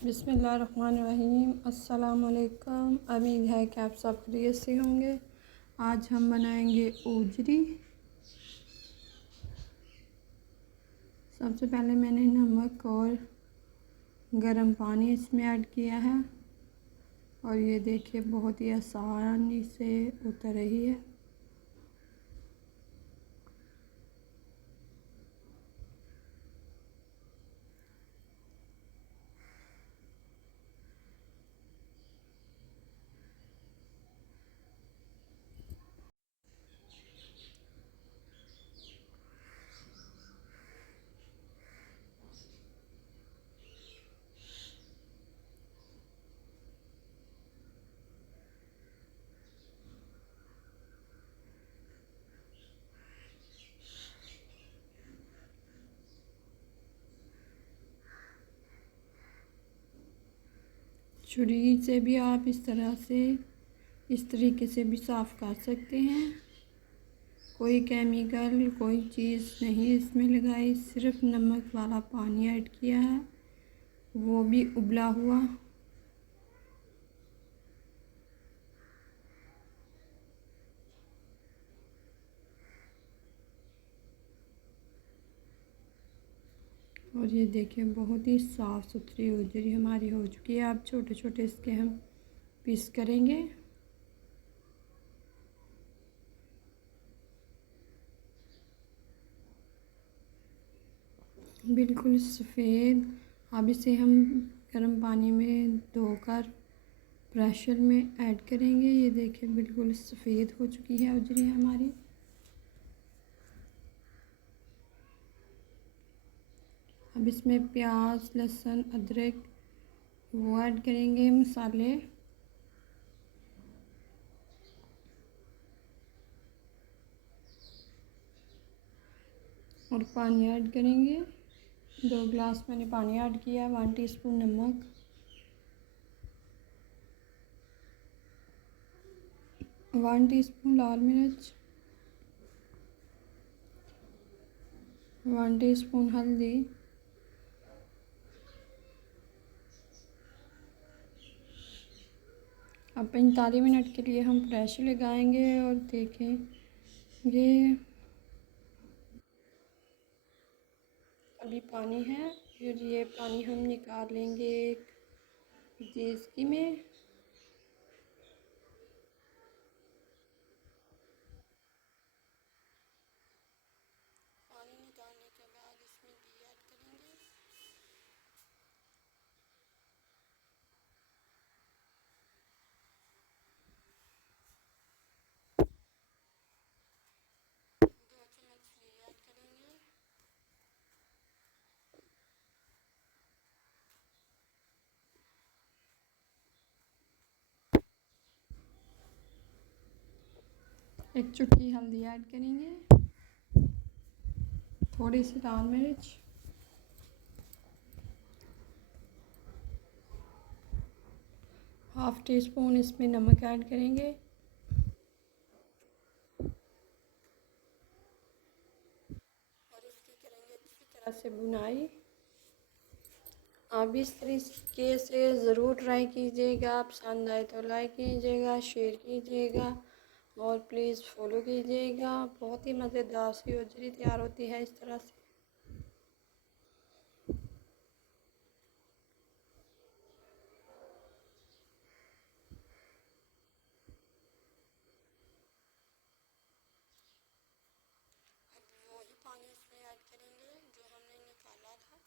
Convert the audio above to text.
बिस्मिल्लाहिर्रहमानिर्रहीम। अस्सलाम वालेकुम। उम्मीद है कि आप सब खैरियत से होंगे। आज हम बनाएंगे ऊजरी। सबसे पहले मैंने नमक और गर्म पानी इसमें ऐड किया है और ये देखिए बहुत ही आसानी से उतर रही है। छुरी से भी आप इस तरीके से भी साफ़ कर सकते हैं। कोई केमिकल कोई चीज़ नहीं इसमें लगाई, सिर्फ नमक वाला पानी ऐड किया है, वो भी उबला हुआ। और ये देखिए बहुत ही साफ़ सुथरी ऊजरी हमारी हो चुकी है। अब छोटे छोटे इसके हम पीस करेंगे। बिल्कुल सफ़ेद। अब इसे हम गर्म पानी में धोकर प्रेशर में ऐड करेंगे। ये देखिए बिल्कुल सफ़ेद हो चुकी है ऊजरी हमारी। अब इसमें प्याज लहसुन अदरक वो ऐड करेंगे, मसाले और पानी ऐड करेंगे। 2 गिलास मैंने पानी ऐड किया। 1 टीस्पून नमक, 1 टीस्पून लाल मिर्च, 1 टीस्पून हल्दी, अब 45 मिनट के लिए हम प्रेशर लगाएंगे और देखेंगे। अभी पानी है, फिर ये पानी हम निकाल लेंगे एक देचकी में। पानी निकालने के बाद इसमें घी ऐड करेंगे। ऐड करेंगे। एक चुटकी हल्दी ऐड करेंगे, थोड़ी सी लाल मिर्च, हाफ़ टी स्पून इसमें नमक ऐड करेंगे और इसकी करेंगे अच्छी तरह से भुनाई। आप इस तरीके से ज़रूर ट्राई कीजिएगा। पसंद आए तो लाइक कीजिएगा, शेयर कीजिएगा और प्लीज़ फॉलो कीजिएगा। बहुत ही मज़ेदार सी ऊजरी तैयार होती है इस तरह से। अब वही पानी इसमें ऐड करेंगे जो हमने निकाला था।